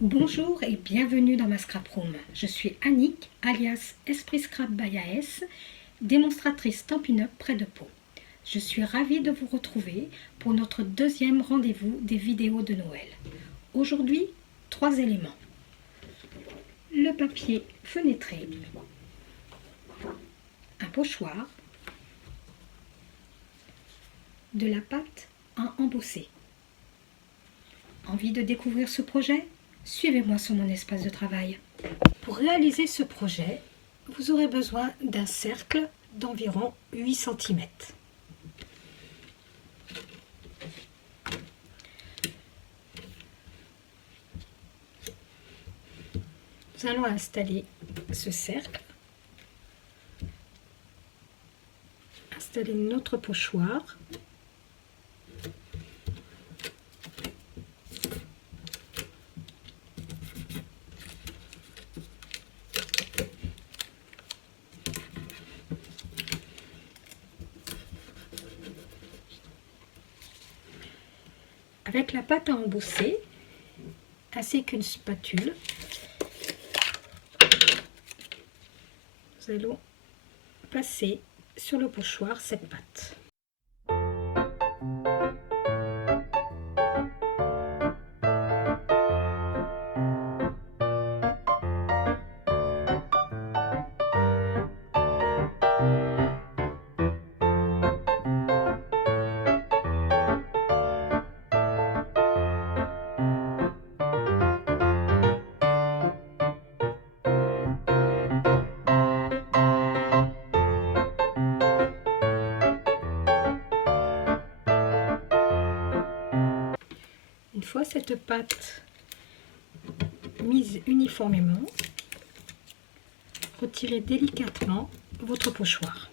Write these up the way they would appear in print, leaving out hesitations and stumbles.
Bonjour et bienvenue dans ma scrap room. Je suis Annick, alias Esprit Scrap by AS, démonstratrice Stampin' Up près de Pau. Je suis ravie de vous retrouver pour notre deuxième rendez-vous des vidéos de Noël. Aujourd'hui, 3 éléments. Le papier fenêtré, un pochoir, de la pâte à embosser. Envie de découvrir ce projet? Suivez-moi sur mon espace de travail. Pour réaliser ce projet, vous aurez besoin d'un cercle d'environ 8 cm. Nous allons installer ce cercle, installer notre pochoir. Avec la pâte à embosser, ainsi qu'une spatule, nous allons passer sur le pochoir cette pâte. Une fois cette pâte mise uniformément, retirez délicatement votre pochoir.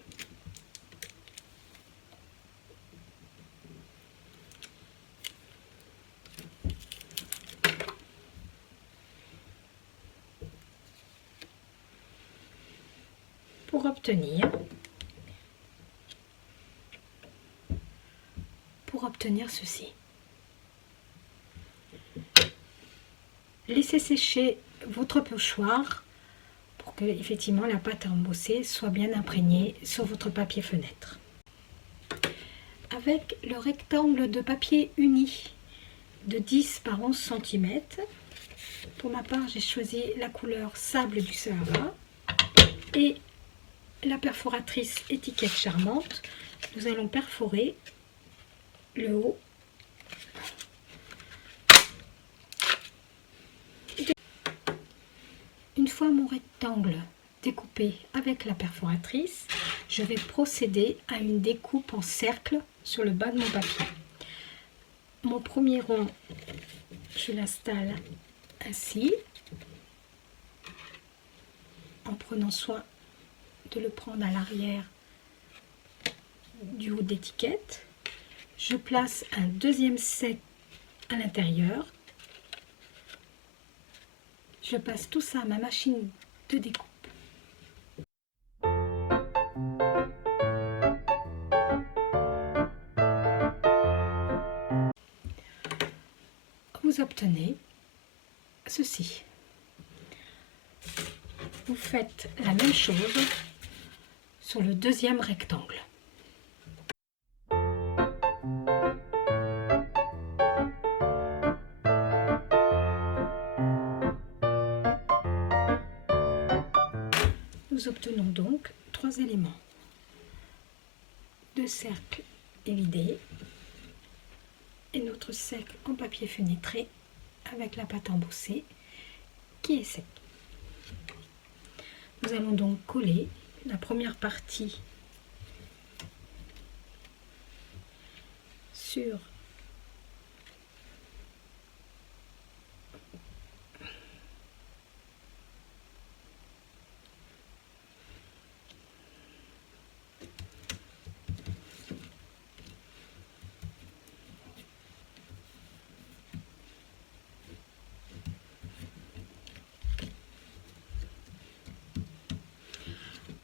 Pour obtenir ceci. Laissez sécher votre pochoir pour que effectivement la pâte à embosser soit bien imprégnée sur votre papier fenêtre. Avec le rectangle de papier uni de 10 par 11 cm, pour ma part j'ai choisi la couleur sable du Sahara et la perforatrice étiquette charmante. Nous allons perforer le haut . Une fois mon rectangle découpé avec la perforatrice, je vais procéder à une découpe en cercle sur le bas de mon papier. Mon premier rond, je l'installe ainsi, en prenant soin de le prendre à l'arrière du haut d'étiquette. Je place un deuxième set à l'intérieur. Je passe tout ça à ma machine de découpe. Vous obtenez ceci. Vous faites la même chose sur le deuxième rectangle. Nous obtenons donc 3 éléments. 2 cercles évidés et notre cercle en papier fenêtré avec la pâte embossée qui est sec. Nous allons donc coller la première partie sur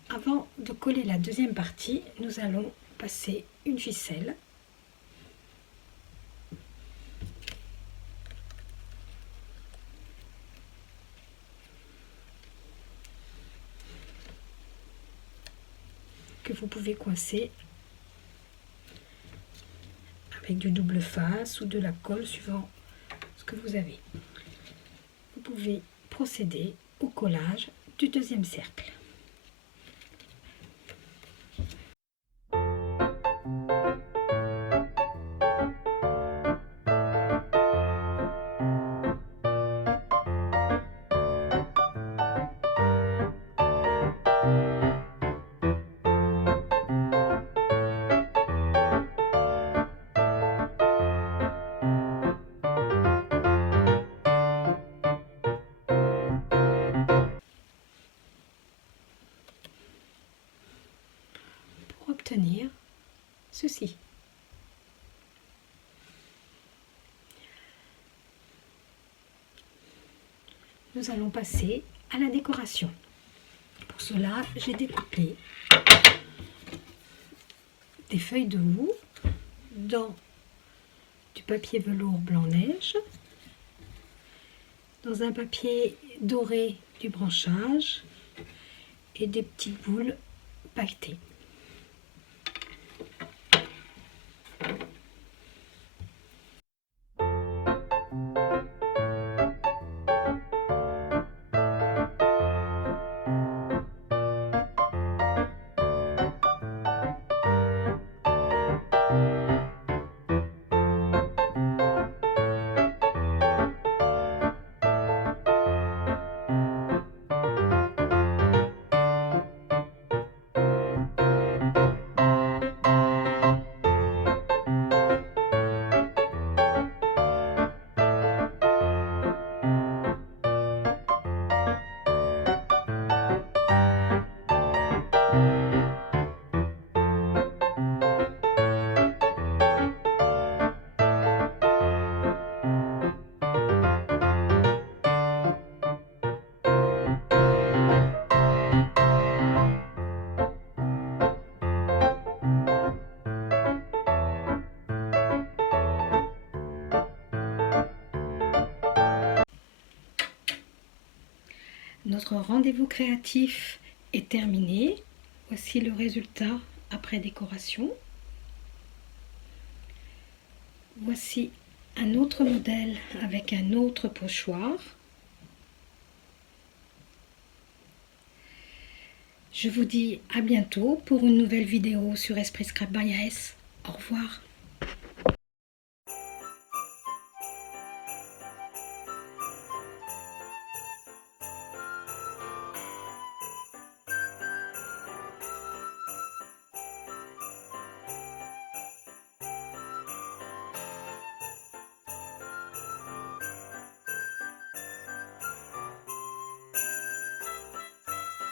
Avant de coller la deuxième partie, nous allons passer une ficelle que vous pouvez coincer avec du double face ou de la colle suivant ce que vous avez. Vous pouvez procéder au collage du deuxième cercle. Pour obtenir ceci. Nous allons passer à la décoration. Pour cela, j'ai découpé des feuilles de houx dans du papier velours blanc-neige, dans un papier doré du branchage et des petites boules pailletées. Notre rendez-vous créatif est terminé. Voici le résultat après décoration. Voici un autre modèle avec un autre pochoir. Je vous dis à bientôt pour une nouvelle vidéo sur Esprit Scrap by AS. Au revoir.